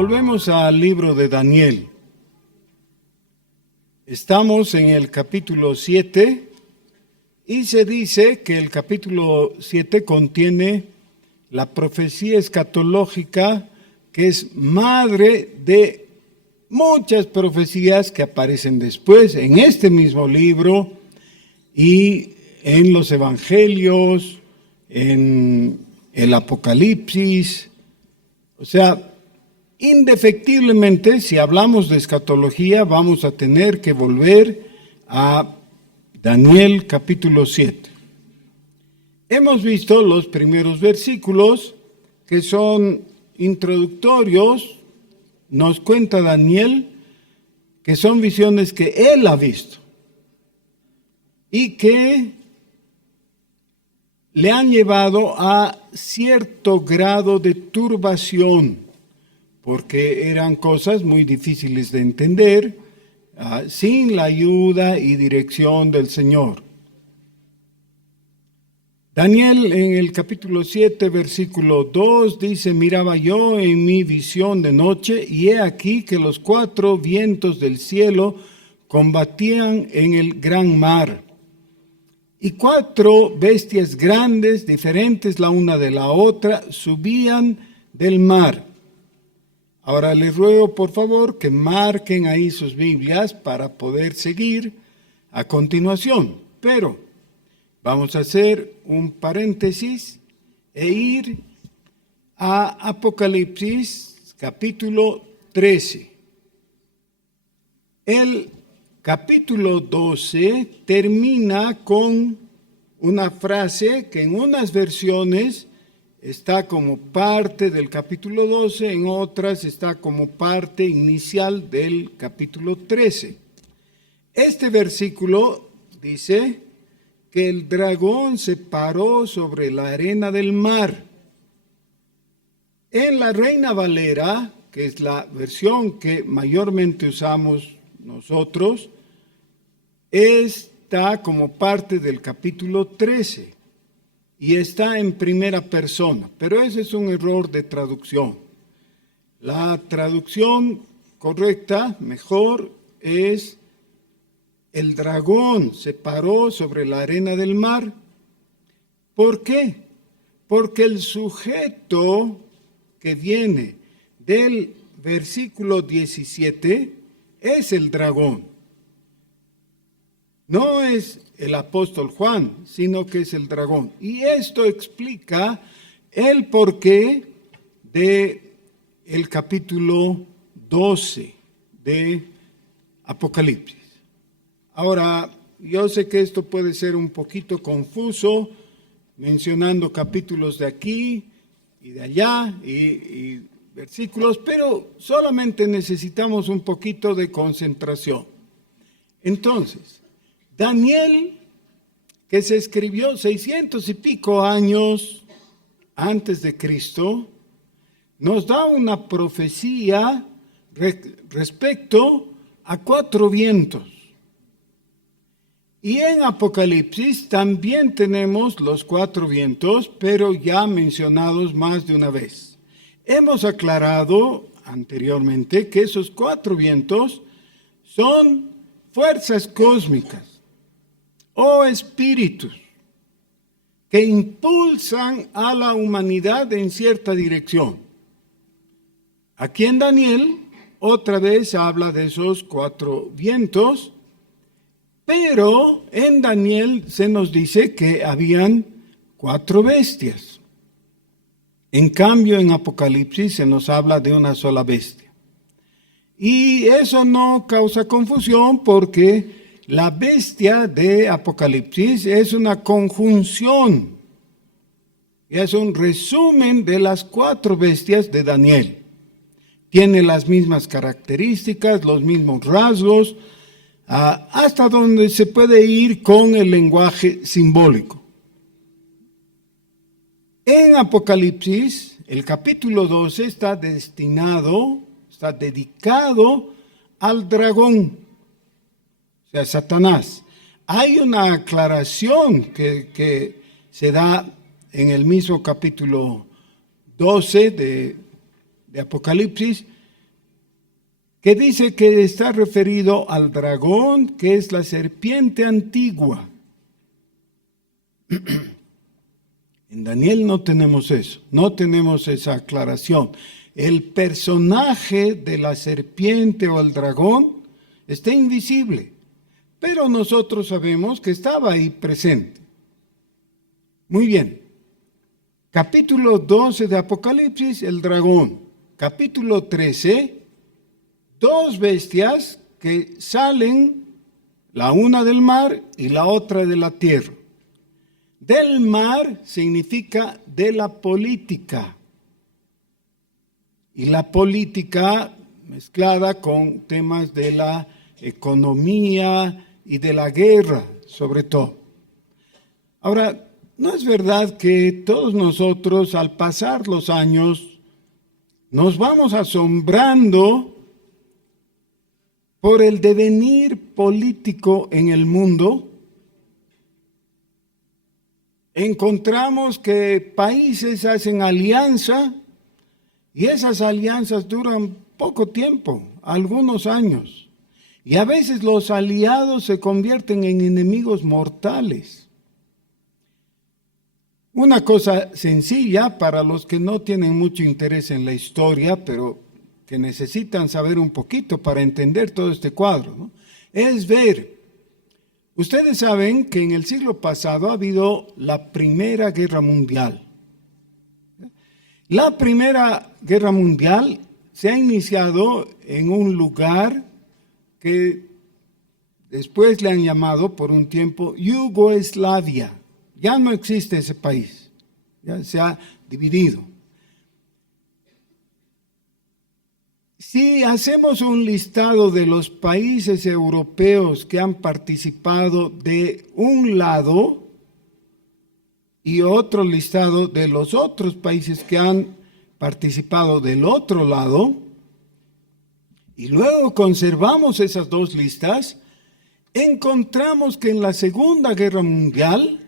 Volvemos al libro de Daniel. Estamos en el capítulo 7 y se dice que el capítulo 7 contiene la profecía escatológica que es madre de muchas profecías que aparecen después en este mismo libro y en los evangelios, en el Apocalipsis. O sea, indefectiblemente, si hablamos de escatología, vamos a tener que volver a Daniel capítulo 7. Hemos visto los primeros versículos que son introductorios. Nos cuenta Daniel que son visiones que él ha visto y que le han llevado a cierto grado de turbación, porque eran cosas muy difíciles de entender sin la ayuda y dirección del Señor. Daniel en el capítulo 7, versículo 2 dice: miraba yo en mi visión de noche, y he aquí que los 4 vientos del cielo combatían en el gran mar. Y 4 bestias grandes, diferentes la una de la otra, subían del mar. Ahora les ruego por favor que marquen ahí sus Biblias para poder seguir a continuación. Pero vamos a hacer un paréntesis e ir a Apocalipsis capítulo 13. El capítulo 12 termina con una frase que en unas versiones está como parte del capítulo 12, en otras está como parte inicial del capítulo 13. Este versículo dice que el dragón se paró sobre la arena del mar. En la Reina Valera, que es la versión que mayormente usamos nosotros, está como parte del capítulo 13. Y está en primera persona, pero ese es un error de traducción. La traducción correcta, mejor, es: el dragón se paró sobre la arena del mar. ¿Por qué? Porque el sujeto que viene del versículo 17 es el dragón. No es el apóstol Juan, sino que es el dragón. Y esto explica el porqué de el capítulo 12 de Apocalipsis. Ahora, yo sé que esto puede ser un poquito confuso, mencionando capítulos de aquí y de allá y versículos, pero solamente necesitamos un poquito de concentración. Entonces, Daniel, que se escribió 600 y pico años antes de Cristo, nos da una profecía respecto a 4 vientos. Y en Apocalipsis también tenemos los 4 vientos, pero ya mencionados más de una vez. Hemos aclarado anteriormente que esos 4 vientos son fuerzas cósmicas o espíritus que impulsan a la humanidad en cierta dirección. Aquí en Daniel otra vez habla de esos 4 vientos, pero en Daniel se nos dice que habían 4 bestias. En cambio, en Apocalipsis se nos habla de una sola bestia. Y eso no causa confusión porque la bestia de Apocalipsis es una conjunción, es un resumen de las 4 bestias de Daniel. Tiene las mismas características, los mismos rasgos, hasta donde se puede ir con el lenguaje simbólico. En Apocalipsis, el capítulo 12 está dedicado al dragón, o sea, Satanás. Hay una aclaración que se da en el mismo capítulo 12 de Apocalipsis, que dice que está referido al dragón, que es la serpiente antigua. En Daniel no tenemos eso, no tenemos esa aclaración. El personaje de la serpiente o el dragón está invisible, pero nosotros sabemos que estaba ahí presente. Muy bien. Capítulo 12 de Apocalipsis, el dragón. Capítulo 13, dos bestias que salen, la una del mar y la otra de la tierra. Del mar significa de la política. Y la política mezclada con temas de la economía y de la guerra, sobre todo. Ahora, ¿no es verdad que todos nosotros, al pasar los años, nos vamos asombrando por el devenir político en el mundo? Encontramos que países hacen alianza y esas alianzas duran poco tiempo, algunos años. Y a veces los aliados se convierten en enemigos mortales. Una cosa sencilla para los que no tienen mucho interés en la historia, pero que necesitan saber un poquito para entender todo este cuadro, ¿no? Es ver, ustedes saben que en el siglo pasado ha habido la Primera Guerra Mundial. La Primera Guerra Mundial se ha iniciado en un lugar que después le han llamado por un tiempo Yugoslavia. Ya no existe ese país, ya se ha dividido. Si hacemos un listado de los países europeos que han participado de un lado y otro listado de los otros países que han participado del otro lado, y luego conservamos esas dos listas, encontramos que en la Segunda Guerra Mundial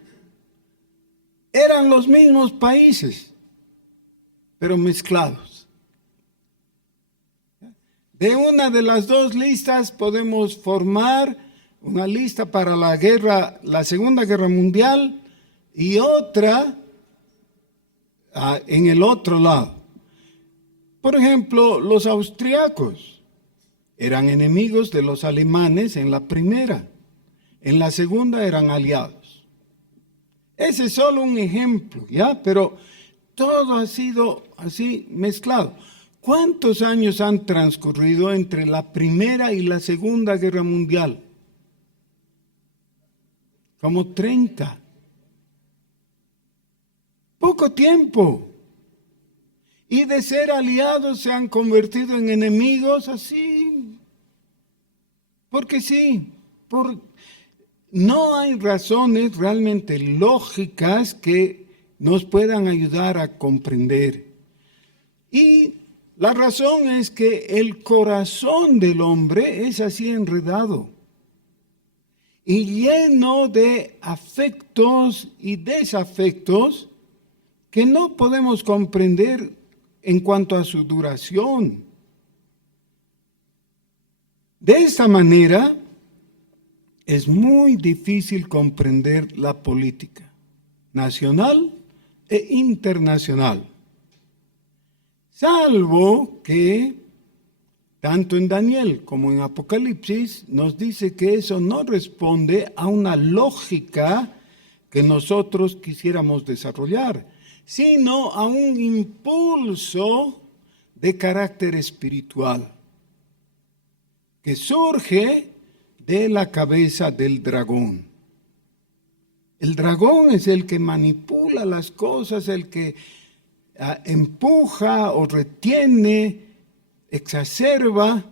eran los mismos países, pero mezclados. De una de las dos listas podemos formar una lista para la Segunda Guerra Mundial y otra en el otro lado. Por ejemplo, los austriacos eran enemigos de los alemanes en la primera, en la segunda eran aliados. Ese es solo un ejemplo, ¿ya? Pero todo ha sido así mezclado. ¿Cuántos años han transcurrido entre la Primera y la Segunda Guerra Mundial? Como 30. Poco tiempo. Y de ser aliados se han convertido en enemigos así. Porque sí, no hay razones realmente lógicas que nos puedan ayudar a comprender. Y la razón es que el corazón del hombre es así enredado y lleno de afectos y desafectos que no podemos comprender en cuanto a su duración. De esta manera, es muy difícil comprender la política nacional e internacional, salvo que tanto en Daniel como en Apocalipsis nos dice que eso no responde a una lógica que nosotros quisiéramos desarrollar, sino a un impulso de carácter espiritual que surge de la cabeza del dragón. El dragón es el que manipula las cosas, el que empuja o retiene, exacerba,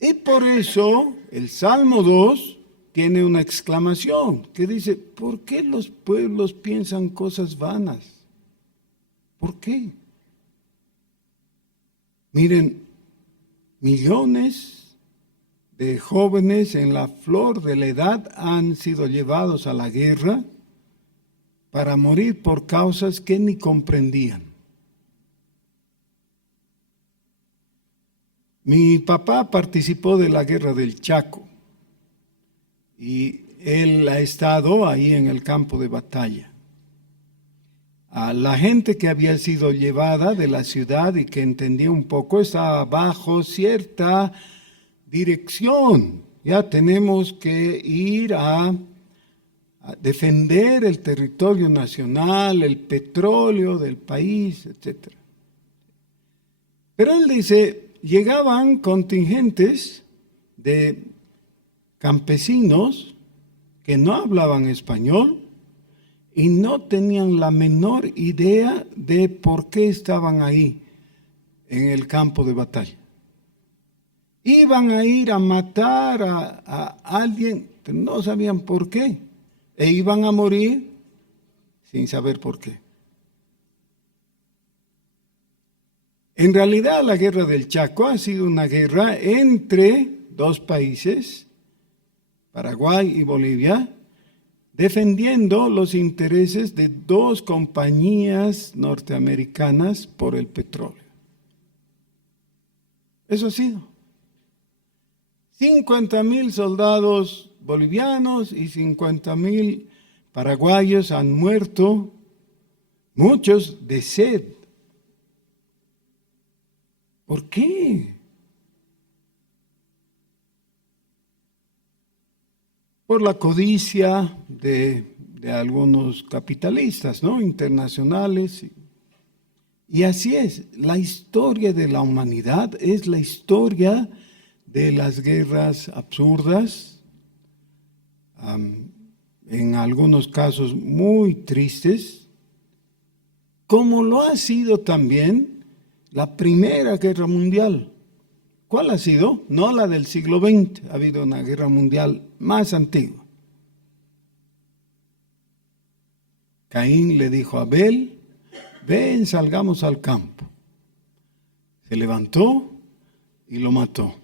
y por eso el Salmo 2 tiene una exclamación que dice: ¿por qué los pueblos piensan cosas vanas? ¿Por qué? Miren, millones de jóvenes en la flor de la edad han sido llevados a la guerra para morir por causas que ni comprendían. Mi papá participó de la Guerra del Chaco y él ha estado ahí en el campo de batalla. A la gente que había sido llevada de la ciudad y que entendía un poco estaba bajo cierta dirección. Ya tenemos que ir a defender el territorio nacional, el petróleo del país, etc. Pero él dice, llegaban contingentes de campesinos que no hablaban español y no tenían la menor idea de por qué estaban ahí en el campo de batalla. Iban a ir a matar a alguien, pero no sabían por qué, e iban a morir sin saber por qué. En realidad, la Guerra del Chaco ha sido una guerra entre dos países, Paraguay y Bolivia, defendiendo los intereses de dos compañías norteamericanas por el petróleo. Eso ha sido. 50,000 soldados bolivianos y 50,000 paraguayos han muerto, muchos de sed. ¿Por qué? Por la codicia de algunos capitalistas, ¿no? Internacionales. Y así es, la historia de la humanidad es la historia de las guerras absurdas, en algunos casos muy tristes, como lo ha sido también la Primera Guerra Mundial. ¿Cuál ha sido? No la del siglo XX, ha habido una guerra mundial más antigua. Caín le dijo a Abel, ven, salgamos al campo. Se levantó y lo mató.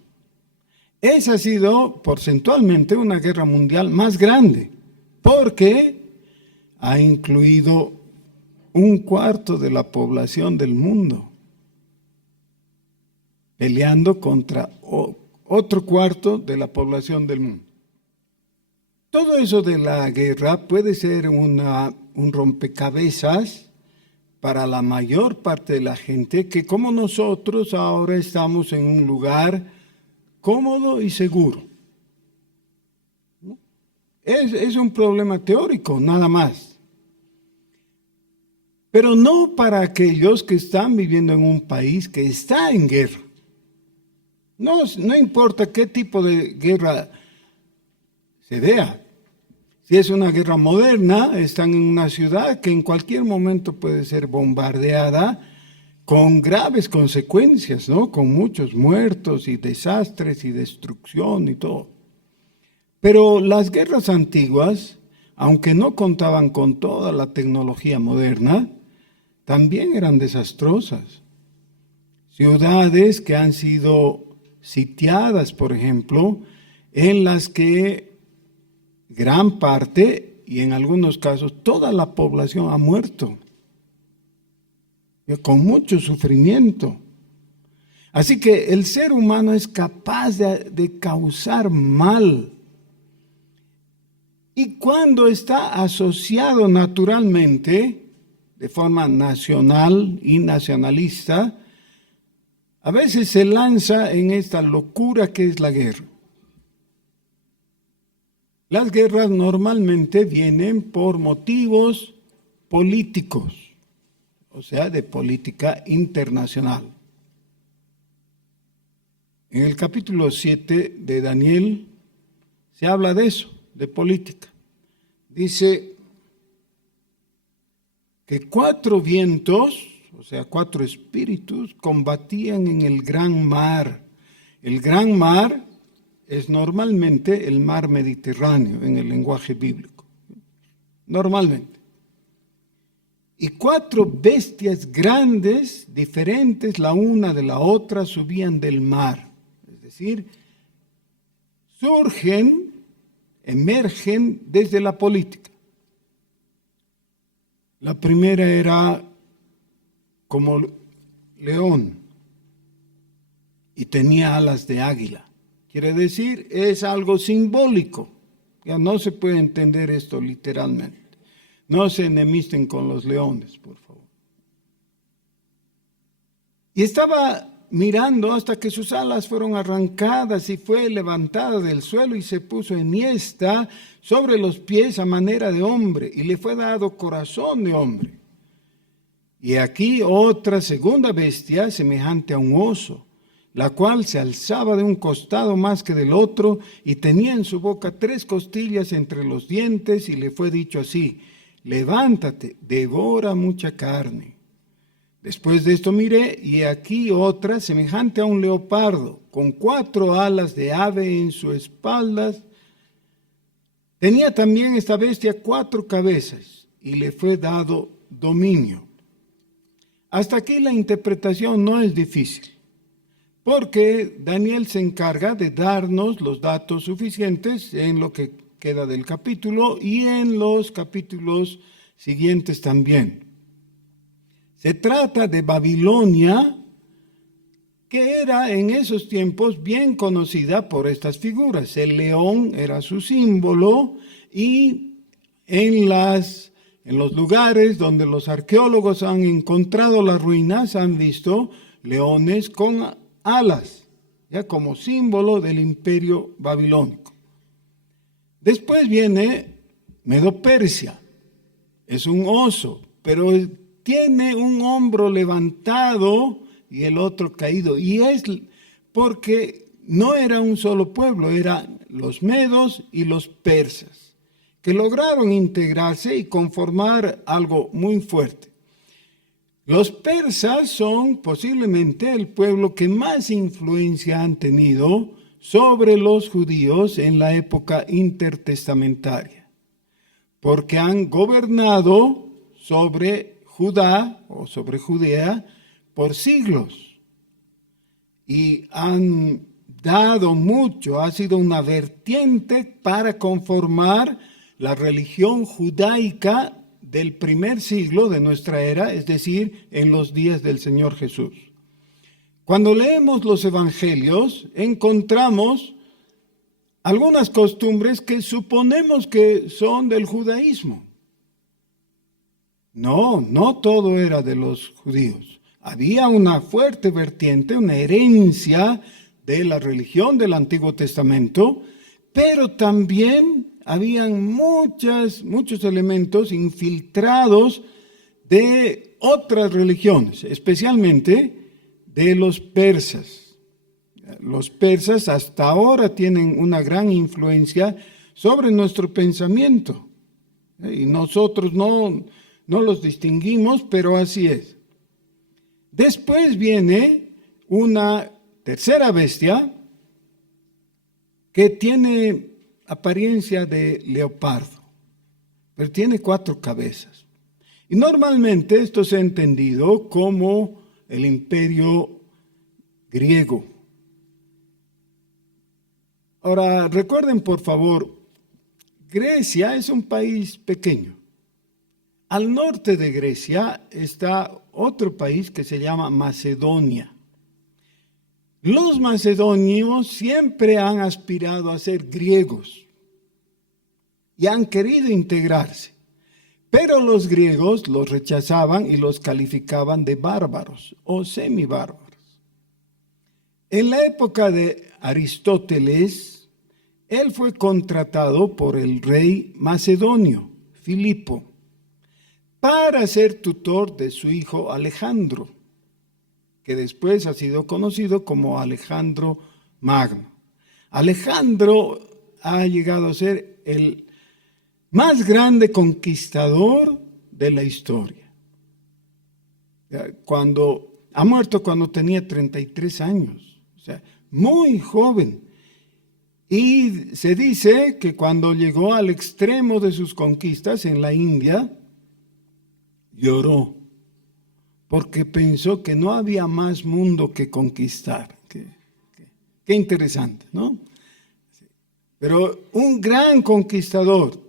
Esa ha sido porcentualmente una guerra mundial más grande, porque ha incluido 1/4 de la población del mundo, peleando contra otro 1/4 de la población del mundo. Todo eso de la guerra puede ser un rompecabezas para la mayor parte de la gente que, como nosotros, ahora estamos en un lugar cómodo y seguro. Es un problema teórico, nada más. Pero no para aquellos que están viviendo en un país que está en guerra. No importa qué tipo de guerra se vea. Si es una guerra moderna, están en una ciudad que en cualquier momento puede ser bombardeada con graves consecuencias, ¿no? Con muchos muertos y desastres y destrucción y todo. Pero las guerras antiguas, aunque no contaban con toda la tecnología moderna, también eran desastrosas. Ciudades que han sido sitiadas, por ejemplo, en las que gran parte, y en algunos casos toda la población ha muerto, con mucho sufrimiento. Así que el ser humano es capaz de causar mal. Y cuando está asociado naturalmente, de forma nacional y nacionalista, a veces se lanza en esta locura que es la guerra. Las guerras normalmente vienen por motivos políticos, o sea, de política internacional. En el capítulo 7 de Daniel se habla de eso, de política. Dice que 4 vientos, o sea, 4 espíritus, combatían en el gran mar. El gran mar es normalmente el mar Mediterráneo en el lenguaje bíblico. Normalmente. Y 4 bestias grandes, diferentes la una de la otra, subían del mar. Es decir, emergen desde la política. La primera era como león y tenía alas de águila. Quiere decir, es algo simbólico. Ya no se puede entender esto literalmente. No se enemisten con los leones, por favor. Y estaba mirando hasta que sus alas fueron arrancadas y fue levantada del suelo y se puso enhiesta sobre los pies a manera de hombre y le fue dado corazón de hombre. Y aquí otra segunda bestia semejante a un oso, la cual se alzaba de un costado más que del otro y tenía en su boca 3 costillas entre los dientes y le fue dicho así: levántate, devora mucha carne. Después de esto miré, y aquí otra semejante a un leopardo, con 4 alas de ave en sus espaldas. Tenía también esta bestia 4 cabezas, y le fue dado dominio. Hasta aquí la interpretación no es difícil, porque Daniel se encarga de darnos los datos suficientes en lo que queda del capítulo y en los capítulos siguientes también. Se trata de Babilonia, que era en esos tiempos bien conocida por estas figuras. El león era su símbolo y en los lugares donde los arqueólogos han encontrado las ruinas han visto leones con alas, ya como símbolo del imperio babilónico. Después viene Medo-Persia. Es un oso, pero tiene un hombro levantado y el otro caído. Y es porque no era un solo pueblo, eran los medos y los persas, que lograron integrarse y conformar algo muy fuerte. Los persas son posiblemente el pueblo que más influencia han tenido sobre los judíos en la época intertestamentaria, porque han gobernado sobre Judá o sobre Judea por siglos y han dado mucho, ha sido una vertiente para conformar la religión judaica del primer siglo de nuestra era, es decir, en los días del Señor Jesús. Cuando leemos los evangelios, encontramos algunas costumbres que suponemos que son del judaísmo. No todo era de los judíos. Había una fuerte vertiente, una herencia de la religión del Antiguo Testamento, pero también habían muchos elementos infiltrados de otras religiones, especialmente de los persas. Los persas hasta ahora tienen una gran influencia sobre nuestro pensamiento. Y nosotros no los distinguimos, pero así es. Después viene una tercera bestia que tiene apariencia de leopardo, pero tiene 4 cabezas. Y normalmente esto se ha entendido como el imperio griego. Ahora, recuerden por favor, Grecia es un país pequeño. Al norte de Grecia está otro país que se llama Macedonia. Los macedonios siempre han aspirado a ser griegos y han querido integrarse, pero los griegos los rechazaban y los calificaban de bárbaros o semibárbaros. En la época de Aristóteles, él fue contratado por el rey macedonio, Filipo, para ser tutor de su hijo Alejandro, que después ha sido conocido como Alejandro Magno. Alejandro ha llegado a ser el más grande conquistador de la historia. Ha muerto cuando tenía 33 años, o sea, muy joven. Y se dice que cuando llegó al extremo de sus conquistas en la India, lloró, porque pensó que no había más mundo que conquistar. Qué interesante, ¿no? Pero un gran conquistador,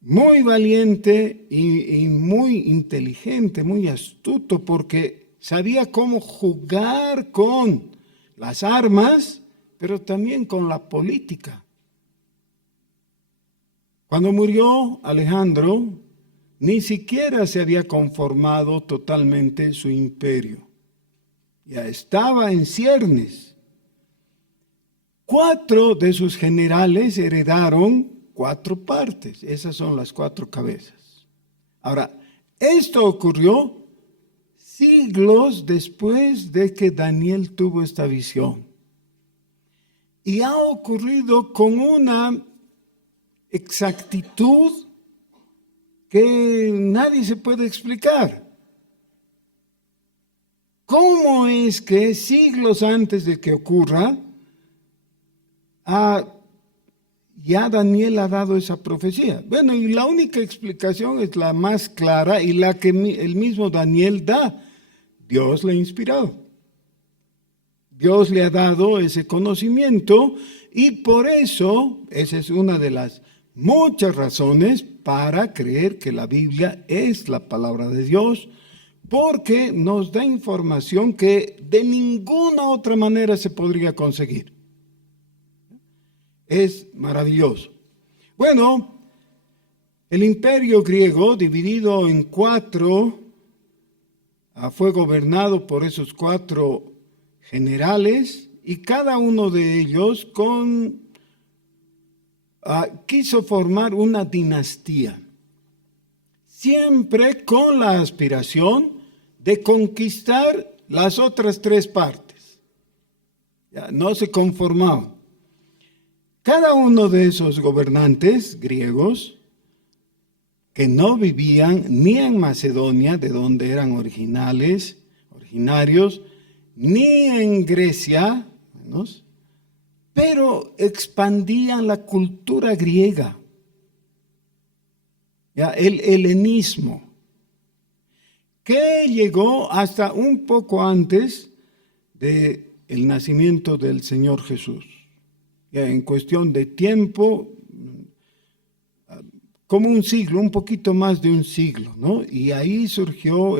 muy valiente y muy inteligente, muy astuto, porque sabía cómo jugar con las armas, pero también con la política. Cuando murió Alejandro, ni siquiera se había conformado totalmente su imperio. Ya estaba en ciernes. 4 de sus generales heredaron 4 partes. Esas son las 4 cabezas. Ahora, esto ocurrió siglos después de que Daniel tuvo esta visión. Y ha ocurrido con una exactitud que nadie se puede explicar. ¿Cómo es que siglos antes de que ocurra, ya Daniel ha dado esa profecía? Bueno, y la única explicación es la más clara y la que el mismo Daniel da. Dios le ha inspirado. Dios le ha dado ese conocimiento y por eso, esa es una de las muchas razones para creer que la Biblia es la palabra de Dios, porque nos da información que de ninguna otra manera se podría conseguir. Es maravilloso. Bueno, el imperio griego, dividido en 4, fue gobernado por esos 4 generales y cada uno de ellos quiso formar una dinastía, siempre con la aspiración de conquistar las otras 3 partes. Ya, no se conformaban. Cada uno de esos gobernantes griegos, que no vivían ni en Macedonia, de donde eran originarios, ni en Grecia, pero expandían la cultura griega, ya, el helenismo, que llegó hasta un poco antes del nacimiento del Señor Jesús. Ya, en cuestión de tiempo, como un siglo, un poquito más de un siglo, ¿no? Y ahí surgió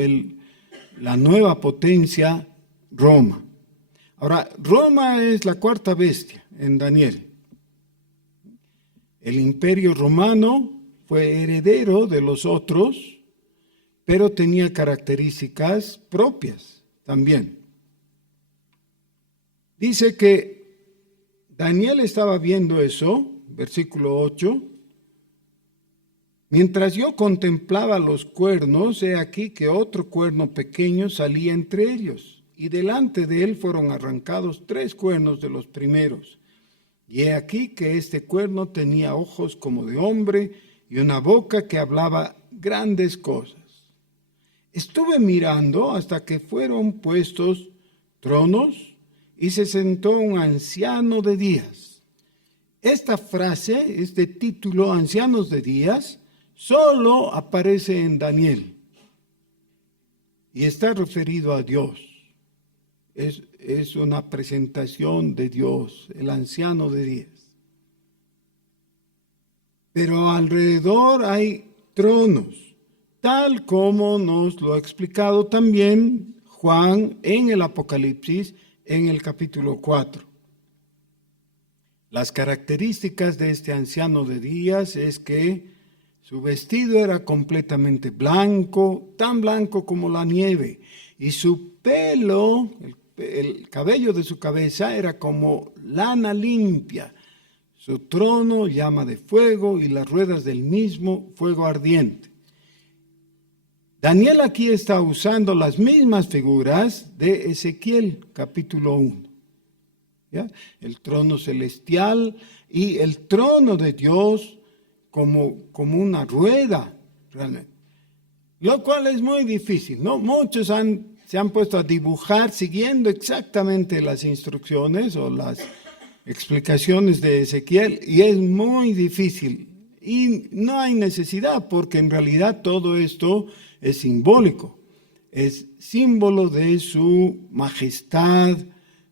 la nueva potencia, Roma. Ahora, Roma es la 4ª bestia en Daniel. El imperio romano fue heredero de los otros, pero tenía características propias también. Dice que Daniel estaba viendo eso, versículo 8. Mientras yo contemplaba los cuernos, he aquí que otro cuerno pequeño salía entre ellos, y delante de él fueron arrancados 3 cuernos de los primeros. Y he aquí que este cuerno tenía ojos como de hombre y una boca que hablaba grandes cosas. Estuve mirando hasta que fueron puestos tronos y se sentó un anciano de días. Esta frase, este título, ancianos de días, solo aparece en Daniel y está referido a Dios. Es una presentación de Dios, el anciano de días. Pero alrededor hay tronos, tal como nos lo ha explicado también Juan en el Apocalipsis, en el capítulo 4. Las características de este anciano de días es que su vestido era completamente blanco, tan blanco como la nieve, y su pelo, el cabello de su cabeza era como lana limpia. Su trono llama de fuego y las ruedas del mismo fuego ardiente. Daniel aquí está usando las mismas figuras de Ezequiel capítulo 1. ¿Ya? El trono celestial y el trono de Dios como una rueda, realmente. Lo cual es muy difícil, ¿no? Muchos se han puesto a dibujar siguiendo exactamente las instrucciones o las explicaciones de Ezequiel y es muy difícil. Y no hay necesidad porque en realidad todo esto es simbólico. Es símbolo de su majestad,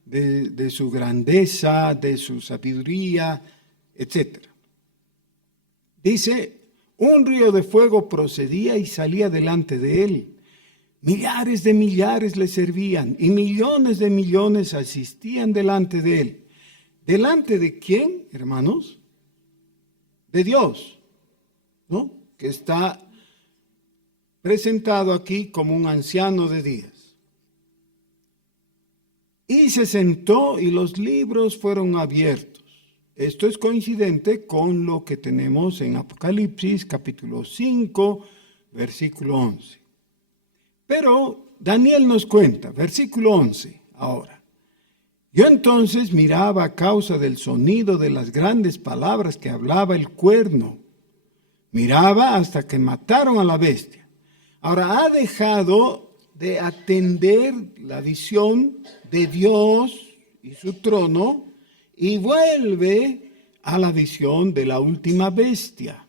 de su grandeza, de su sabiduría, etc. Dice, un río de fuego procedía y salía delante de él. Millares de millares le servían y millones de millones asistían delante de él. ¿Delante de quién, hermanos? De Dios, ¿no? Que está presentado aquí como un anciano de días. Y se sentó y los libros fueron abiertos. Esto es coincidente con lo que tenemos en Apocalipsis capítulo 5, versículo 11. Pero Daniel nos cuenta, versículo 11, ahora. Yo entonces miraba a causa del sonido de las grandes palabras que hablaba el cuerno. Miraba hasta que mataron a la bestia. Ahora ha dejado de atender la visión de Dios y su trono y vuelve a la visión de la última bestia.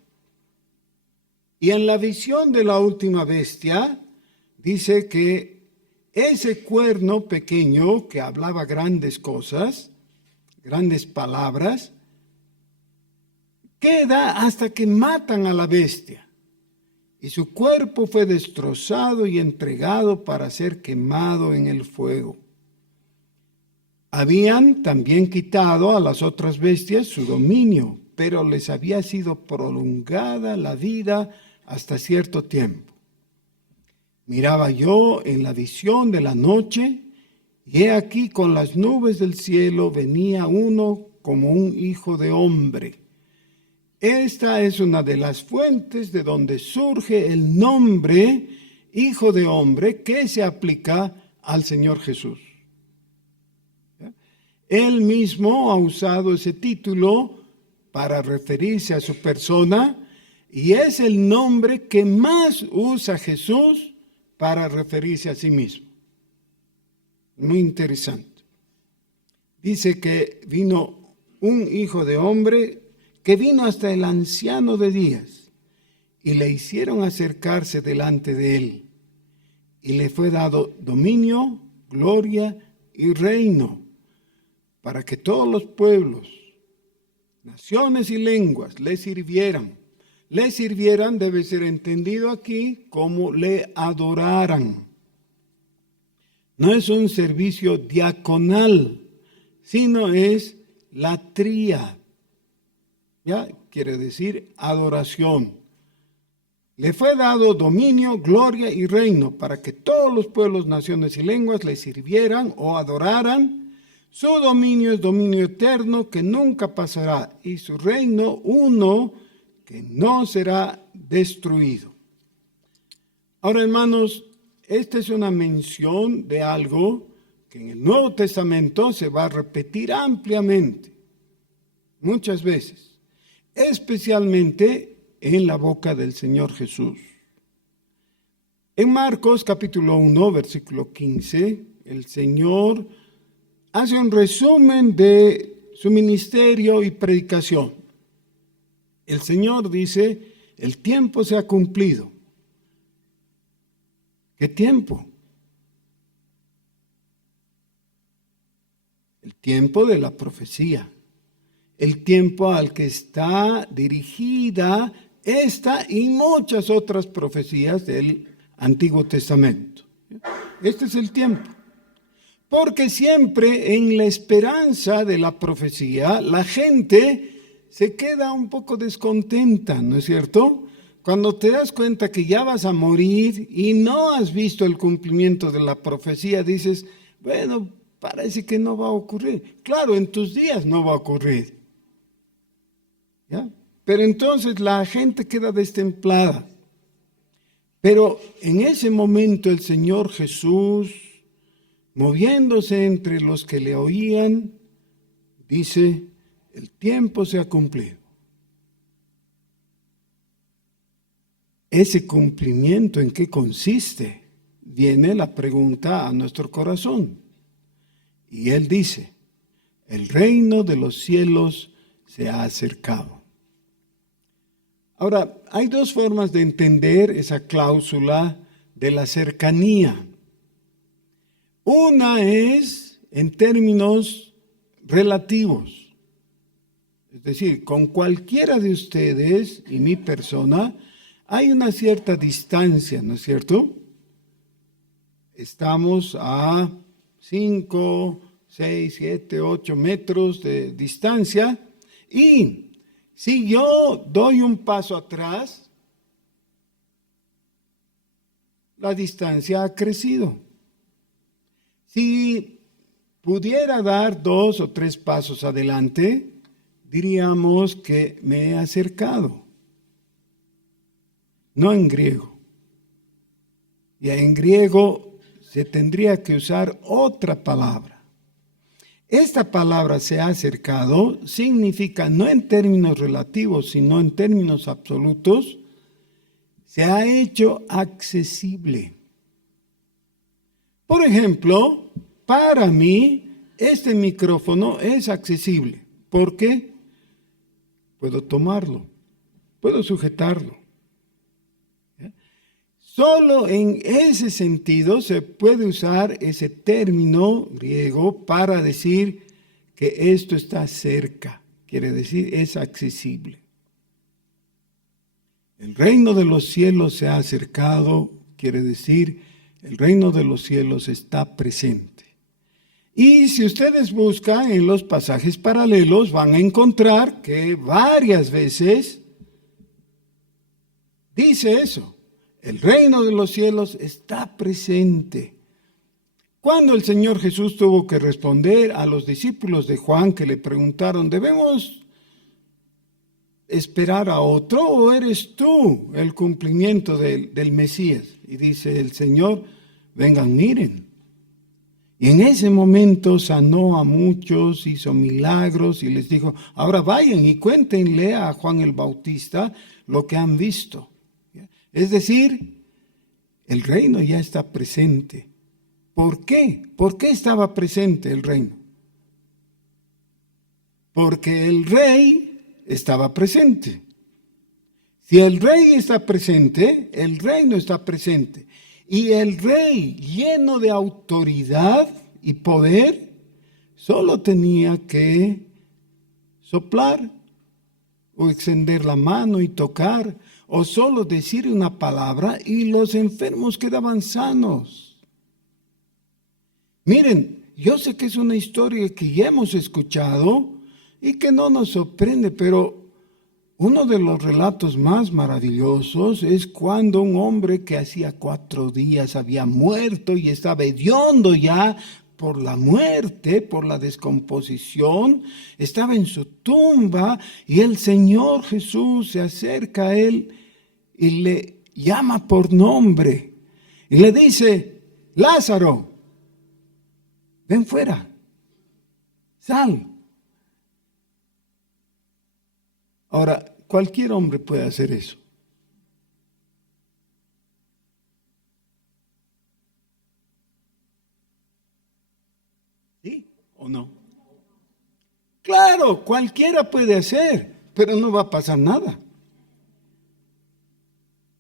Y en la visión de la última bestia dice que ese cuerno pequeño que hablaba grandes cosas, grandes palabras, queda hasta que matan a la bestia. Y su cuerpo fue destrozado y entregado para ser quemado en el fuego. Habían también quitado a las otras bestias su dominio, pero les había sido prolongada la vida hasta cierto tiempo. Miraba yo en la visión de la noche, y he aquí con las nubes del cielo venía uno como un hijo de hombre. Esta es una de las fuentes de donde surge el nombre Hijo de Hombre que se aplica al Señor Jesús. Él mismo ha usado ese título para referirse a su persona y es el nombre que más usa Jesús para referirse a sí mismo. Muy interesante. Dice que vino un hijo de hombre que vino hasta el anciano de días y le hicieron acercarse delante de él y le fue dado dominio, gloria y reino para que todos los pueblos, naciones y lenguas le sirvieran. Le sirvieran debe ser entendido aquí como le adoraran. No es un servicio diaconal, sino es latría. ¿Ya? Quiere decir adoración. Le fue dado dominio, gloria y reino para que todos los pueblos, naciones y lenguas le sirvieran o adoraran. Su dominio es dominio eterno que nunca pasará y su reino uno que no será destruido. Ahora, hermanos, esta es una mención de algo que en el Nuevo Testamento se va a repetir ampliamente, muchas veces, especialmente en la boca del Señor Jesús. En Marcos capítulo 1, versículo 15, el Señor hace un resumen de su ministerio y predicación. El Señor dice, el tiempo se ha cumplido. ¿Qué tiempo? El tiempo de la profecía. El tiempo al que está dirigida esta y muchas otras profecías del Antiguo Testamento. Este es el tiempo. Porque siempre en la esperanza de la profecía, la gente se queda un poco descontenta, ¿no es cierto? Cuando te das cuenta que ya vas a morir y no has visto el cumplimiento de la profecía, dices, bueno, parece que no va a ocurrir. Claro, en tus días no va a ocurrir. ¿Ya? Pero entonces la gente queda destemplada. Pero en ese momento el Señor Jesús, moviéndose entre los que le oían, dice, el tiempo se ha cumplido. ¿Ese cumplimiento en qué consiste? Viene la pregunta a nuestro corazón. Y Él dice, el reino de los cielos se ha acercado. Ahora, hay dos formas de entender esa cláusula de la cercanía. Una es en términos relativos. Es decir, con cualquiera de ustedes y mi persona hay una cierta distancia, ¿no es cierto? estamos a 5, 6, 7, 8 metros de distancia. Y si yo doy un paso atrás, la distancia ha crecido. Si pudiera dar 2 o 3 pasos adelante, diríamos que me he acercado. No en griego. Y en griego se tendría que usar otra palabra. Esta palabra se ha acercado significa no en términos relativos, sino en términos absolutos, se ha hecho accesible. Por ejemplo, para mí este micrófono es accesible. ¿Por qué? Puedo tomarlo, puedo sujetarlo. Solo en ese sentido se puede usar ese término griego para decir que esto está cerca, quiere decir es accesible. El reino de los cielos se ha acercado, quiere decir el reino de los cielos está presente. Y si ustedes buscan en los pasajes paralelos van a encontrar que varias veces dice eso. El reino de los cielos está presente. Cuando el Señor Jesús tuvo que responder a los discípulos de Juan que le preguntaron, ¿debemos esperar a otro o eres tú el cumplimiento del Mesías? Y dice el Señor, vengan, miren. Y en ese momento sanó a muchos, hizo milagros y les dijo, ahora vayan y cuéntenle a Juan el Bautista lo que han visto. Es decir, el reino ya está presente. ¿Por qué? ¿Por qué estaba presente el reino? Porque el rey estaba presente. Si el rey está presente, el reino está presente. Y el rey, lleno de autoridad y poder, solo tenía que soplar o extender la mano y tocar, o solo decir una palabra y los enfermos quedaban sanos. Miren, yo sé que es una historia que ya hemos escuchado y que no nos sorprende, pero uno de los relatos más maravillosos es cuando un hombre que hacía 4 días había muerto y estaba hediondo ya por la muerte, por la descomposición, estaba en su tumba y el Señor Jesús se acerca a él y le llama por nombre y le dice, Lázaro, ven fuera, sal. Ahora, cualquier hombre puede hacer eso. ¿Sí o no? Claro, cualquiera puede hacer, pero no va a pasar nada.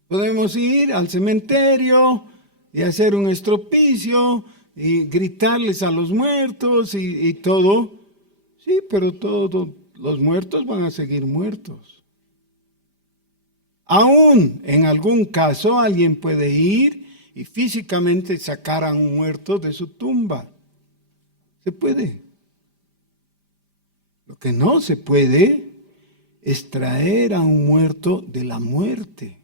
Podemos ir al cementerio y hacer un estropicio y gritarles a los muertos y todo. Sí, pero todos los muertos van a seguir muertos. Aún en algún caso alguien puede ir y físicamente sacar a un muerto de su tumba. Se puede. Lo que no se puede es traer a un muerto de la muerte.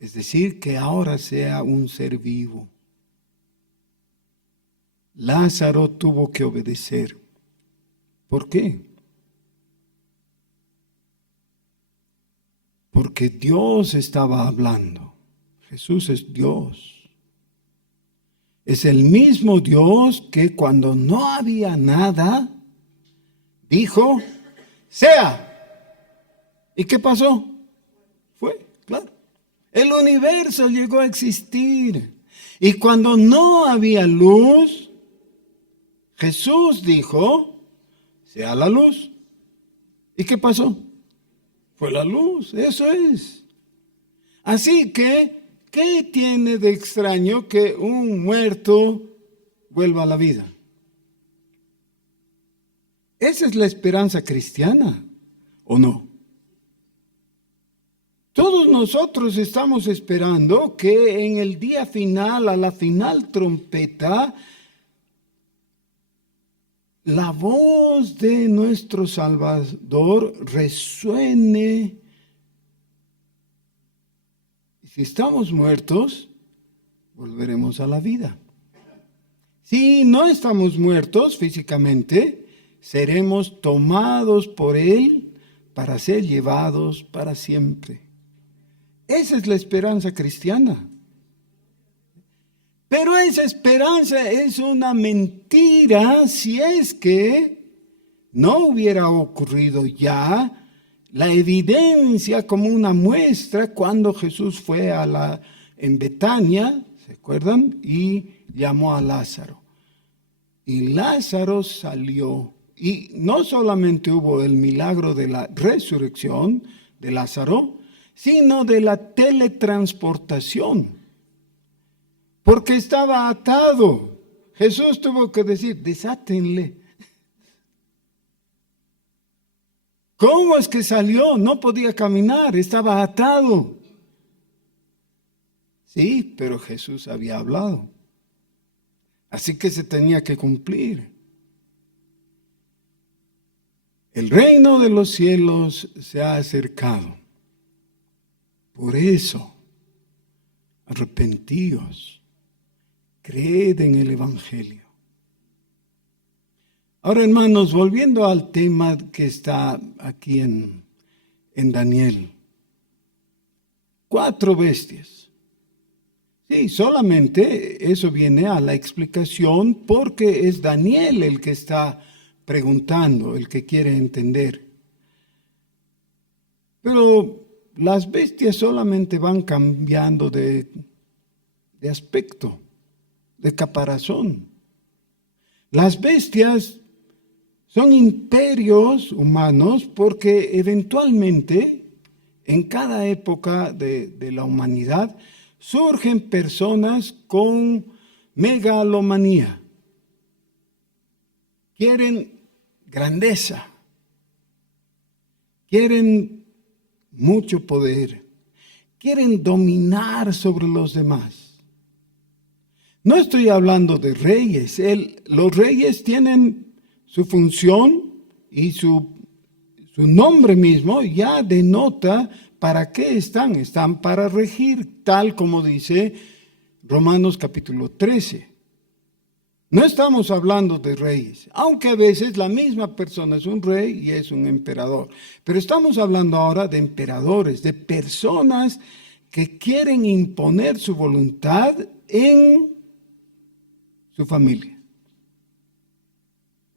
Es decir, que ahora sea un ser vivo. Lázaro tuvo que obedecer. ¿Por qué? Porque Dios estaba hablando. Jesús es Dios. Es el mismo Dios que cuando no había nada, dijo, sea. ¿Y qué pasó? Fue, claro. El universo llegó a existir. Y cuando no había luz, Jesús dijo, sea la luz. ¿Y qué pasó? Fue la luz, eso es. Así que, ¿qué tiene de extraño que un muerto vuelva a la vida? Esa es la esperanza cristiana, ¿o no? Todos nosotros estamos esperando que en el día final, a la final trompeta, la voz de nuestro Salvador resuene. Si estamos muertos, volveremos a la vida. Si no estamos muertos físicamente, seremos tomados por Él para ser llevados para siempre. Esa es la esperanza cristiana. Pero esa esperanza es una mentira si es que no hubiera ocurrido ya la evidencia como una muestra cuando Jesús fue en Betania, ¿se acuerdan? Y llamó a Lázaro. Y Lázaro salió. Y no solamente hubo el milagro de la resurrección de Lázaro, sino de la teletransportación. Porque estaba atado. Jesús tuvo que decir, desátenle. ¿Cómo es que salió? No podía caminar, estaba atado. Sí, pero Jesús había hablado. Así que se tenía que cumplir. El reino de los cielos se ha acercado. Por eso, arrepentíos, creed en el Evangelio. Ahora, hermanos, volviendo al tema que está aquí en Daniel. 4 bestias. Sí, solamente eso viene a la explicación porque es Daniel el que está preguntando, el que quiere entender. Pero las bestias solamente van cambiando de aspecto, de caparazón. Las bestias son imperios humanos porque eventualmente en cada época de la humanidad surgen personas con megalomanía. Quieren grandeza, quieren mucho poder, quieren dominar sobre los demás. No estoy hablando de reyes. Los reyes tienen su función y su nombre mismo ya denota para qué están. Están para regir, tal como dice Romanos capítulo 13. No estamos hablando de reyes, aunque a veces la misma persona es un rey y es un emperador. Pero estamos hablando ahora de emperadores, de personas que quieren imponer su voluntad en su familia,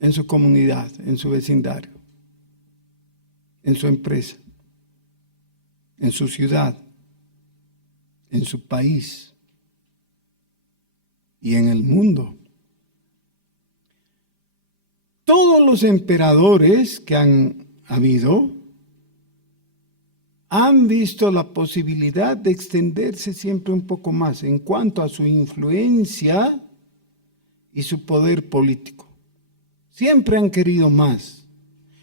en su comunidad, en su vecindario, en su empresa, en su ciudad, en su país y en el mundo. Todos los emperadores que han habido han visto la posibilidad de extenderse siempre un poco más en cuanto a su influencia y su poder político. Siempre han querido más.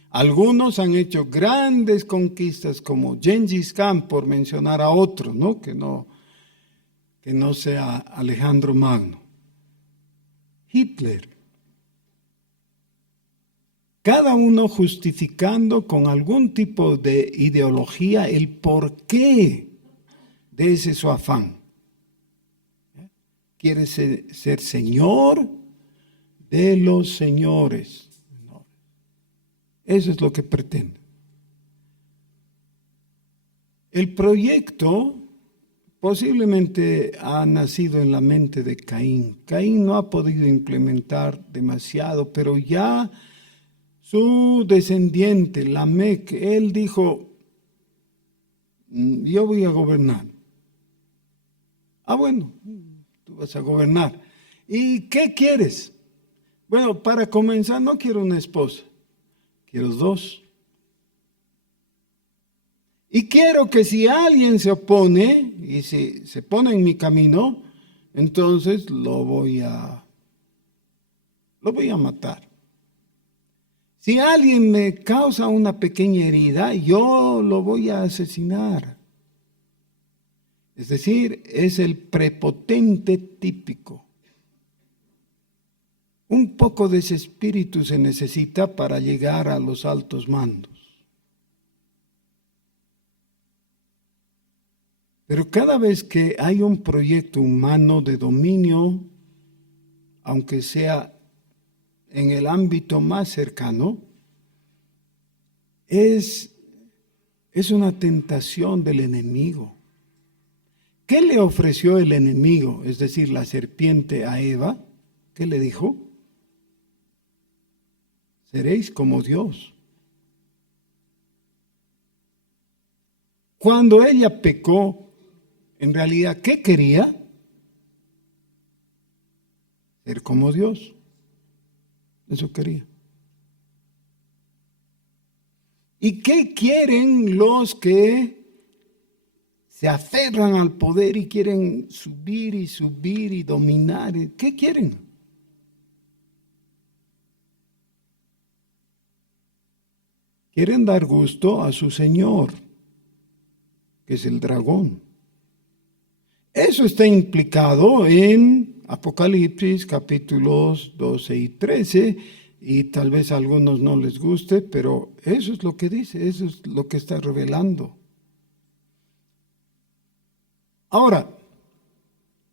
Algunos han hecho grandes conquistas como Gengis Khan, por mencionar a otro, ¿no? Que no sea Alejandro Magno. Hitler. Cada uno justificando con algún tipo de ideología el porqué de ese su afán. Quiere ser señor de los señores. Eso es lo que pretende. El proyecto posiblemente ha nacido en la mente de Caín. Caín no ha podido implementar demasiado, pero ya su descendiente, Lamec, él dijo, yo voy a gobernar. Ah, bueno, tú vas a gobernar. ¿Y qué quieres? Bueno, para comenzar, no quiero una esposa, quiero 2. Y quiero que si alguien se opone y si se pone en mi camino, entonces lo voy a matar. Si alguien me causa una pequeña herida, yo lo voy a asesinar. Es decir, es el prepotente típico. Un poco de ese espíritu se necesita para llegar a los altos mandos. Pero cada vez que hay un proyecto humano de dominio, aunque sea en el ámbito más cercano, es una tentación del enemigo. ¿Qué le ofreció el enemigo, es decir, la serpiente a Eva? ¿Qué le dijo? Seréis como Dios. Cuando ella pecó, en realidad, ¿qué quería? Ser como Dios. Eso quería. ¿Y qué quieren los que se aferran al poder y quieren subir y dominar? ¿Qué quieren? Quieren dar gusto a su Señor, que es el dragón. Eso está implicado en Apocalipsis capítulos 12 y 13, y tal vez a algunos no les guste, pero eso es lo que dice, eso es lo que está revelando. Ahora,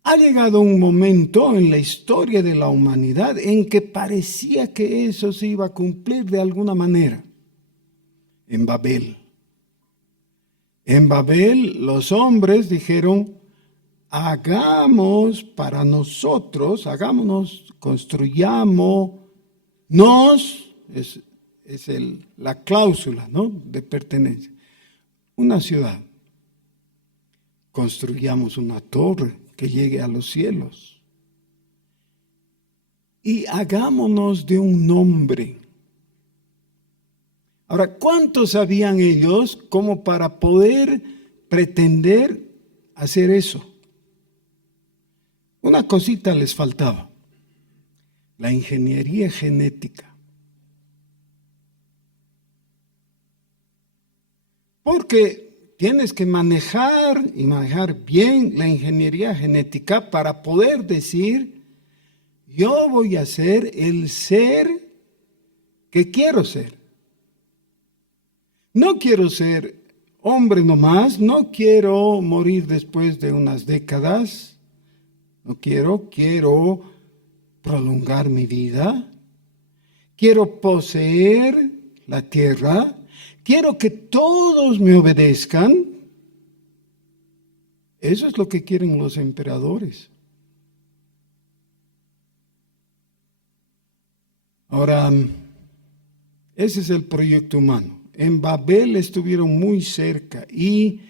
ha llegado un momento en la historia de la humanidad en que parecía que eso se iba a cumplir de alguna manera. En Babel. En Babel los hombres dijeron, hagamos para nosotros, hagámonos, construyámonos, es la cláusula, ¿no?, de pertenencia, una ciudad. Construyamos una torre que llegue a los cielos. Y hagámonos de un nombre. Ahora, ¿cuántos sabían ellos como para poder pretender hacer eso? Una cosita les faltaba: la ingeniería genética. Porque tienes que manejar y manejar bien la ingeniería genética para poder decir, yo voy a ser el ser que quiero ser. No quiero ser hombre nomás, no quiero morir después de unas décadas, no quiero prolongar mi vida, quiero poseer la tierra, quiero que todos me obedezcan. Eso es lo que quieren los emperadores. Ahora, ese es el proyecto humano. En Babel estuvieron muy cerca y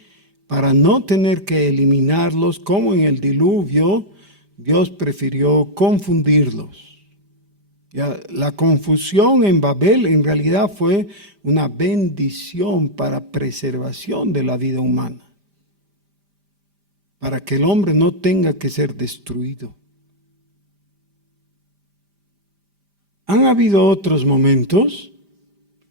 para no tener que eliminarlos como en el diluvio, Dios prefirió confundirlos. Ya, la confusión en Babel en realidad fue una bendición para preservación de la vida humana, para que el hombre no tenga que ser destruido. ¿Han habido otros momentos?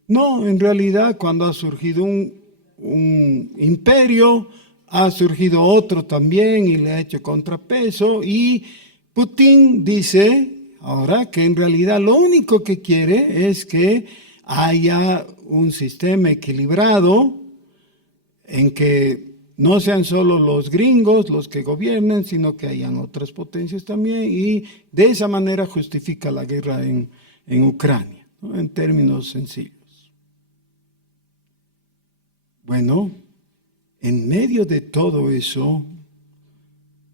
No, en realidad cuando ha surgido un imperio, ha surgido otro también y le ha hecho contrapeso, y Putin dice ahora que en realidad lo único que quiere es que haya un sistema equilibrado en que no sean solo los gringos los que gobiernen, sino que hayan otras potencias también, y de esa manera justifica la guerra en Ucrania, ¿no?, en términos sencillos. Bueno, en medio de todo eso,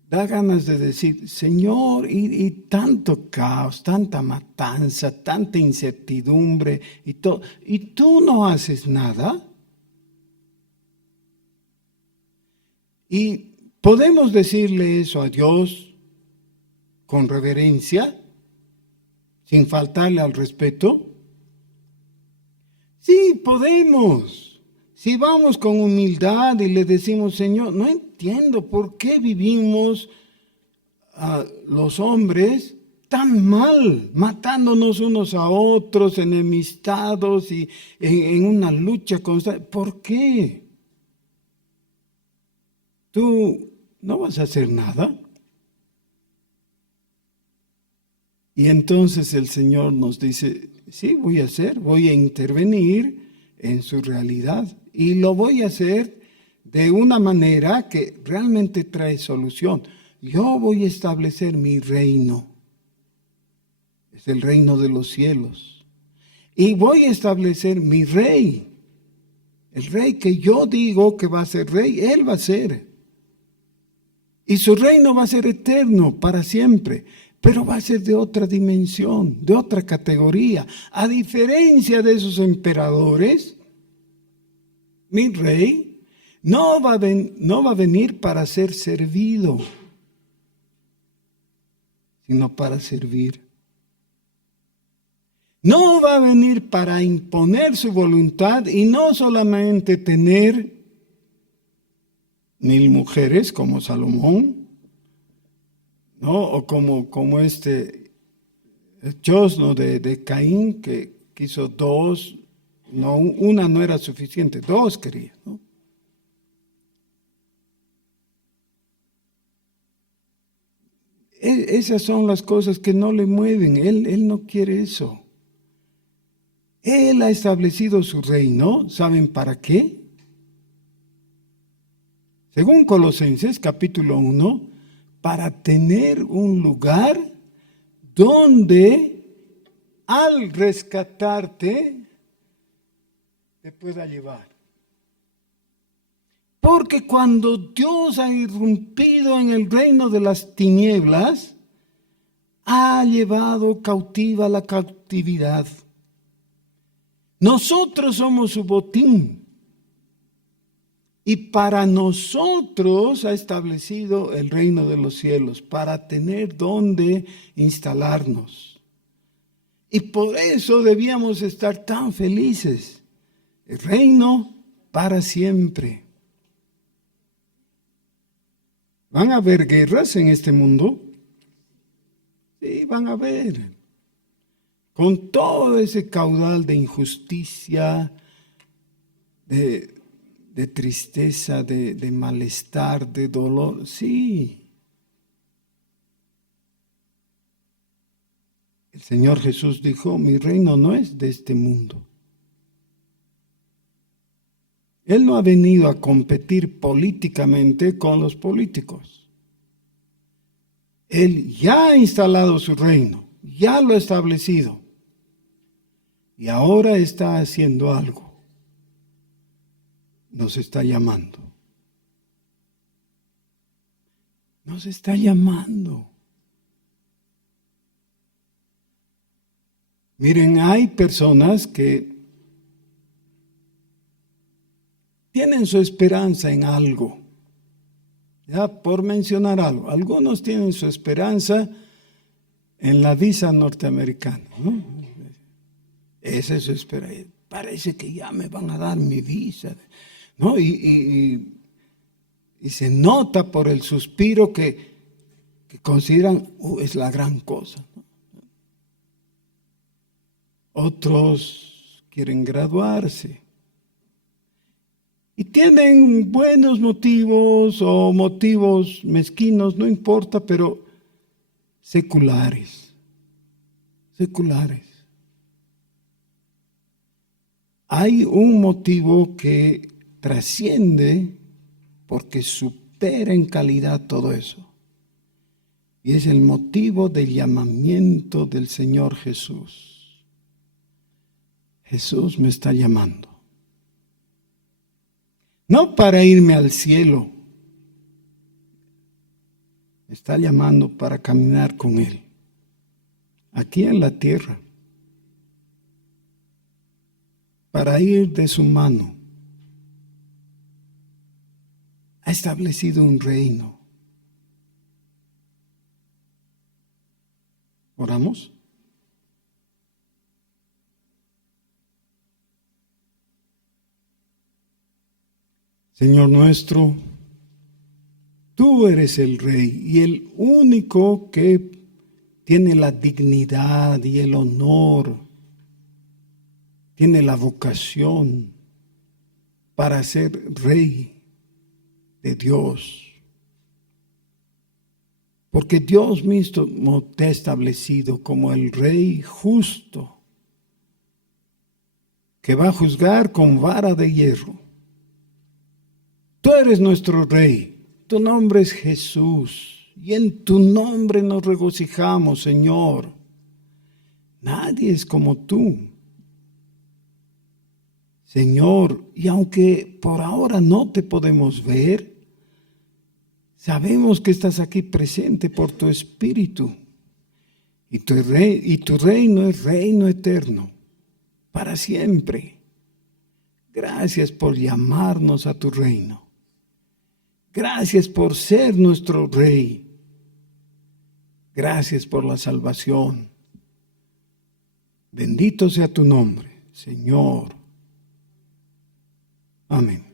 da ganas de decir, Señor, y tanto caos, tanta matanza, tanta incertidumbre y todo, ¿y tú no haces nada? Y podemos decirle eso a Dios con reverencia, sin faltarle al respeto. Sí, podemos. Si vamos con humildad y le decimos, Señor, no entiendo por qué vivimos los hombres tan mal, matándonos unos a otros, enemistados y en una lucha constante. ¿Por qué? Tú ¿no vas a hacer nada? Y entonces el Señor nos dice, sí, voy a intervenir en su realidad y lo voy a hacer de una manera que realmente trae solución. Yo voy a establecer mi reino, es el reino de los cielos, y voy a establecer mi rey, el rey que yo digo que va a ser rey, él va a ser. Y su reino va a ser eterno para siempre, pero va a ser de otra dimensión, de otra categoría. A diferencia de esos emperadores, mi rey no va a venir para ser servido, sino para servir. No va a venir para imponer su voluntad y no solamente tener 1000 mujeres como Salomón, ¿no? O como Josno de Caín, que quiso 2, no, una no era suficiente, 2 quería, ¿no? Esas son las cosas que no le mueven, él no quiere eso. Él ha establecido su reino, ¿saben para qué? Según Colosenses capítulo 1, para tener un lugar donde al rescatarte te pueda llevar. Porque cuando Dios ha irrumpido en el reino de las tinieblas, ha llevado cautiva la cautividad. Nosotros somos su botín. Y para nosotros ha establecido el reino de los cielos, para tener donde instalarnos. Y por eso debíamos estar tan felices. El reino para siempre. ¿Van a haber guerras en este mundo? Sí, van a haber. Con todo ese caudal de injusticia, de tristeza, de malestar, de dolor, sí. El Señor Jesús dijo, mi reino no es de este mundo. Él no ha venido a competir políticamente con los políticos. Él ya ha instalado su reino, ya lo ha establecido. Y ahora está haciendo algo. Nos está llamando. Nos está llamando. Miren, hay personas que tienen su esperanza en algo. Ya por mencionar algo, algunos tienen su esperanza en la visa norteamericana, ¿no? Esa es su esperanza. Parece que ya me van a dar mi visa, ¿no? Y se nota por el suspiro que consideran, es la gran cosa, ¿no? Otros quieren graduarse. Y tienen buenos motivos o motivos mezquinos, no importa, pero seculares. Hay un motivo que trasciende porque supera en calidad todo eso. Y es el motivo del llamamiento del Señor Jesús. Jesús me está llamando. No para irme al cielo. Me está llamando para caminar con Él. Aquí en la tierra. Para ir de su mano. Ha establecido un reino. ¿Oramos? Señor nuestro, tú eres el Rey y el único que tiene la dignidad y el honor, tiene la vocación para ser Rey de Dios. Porque Dios mismo te ha establecido como el Rey justo, que va a juzgar con vara de hierro. Tú eres nuestro Rey, tu nombre es Jesús, y en tu nombre nos regocijamos, Señor. Nadie es como tú, Señor, y aunque por ahora no te podemos ver, sabemos que estás aquí presente por tu Espíritu, y tu reino es reino eterno, para siempre. Gracias por llamarnos a tu reino. Gracias por ser nuestro Rey. Gracias por la salvación. Bendito sea tu nombre, Señor. Amén.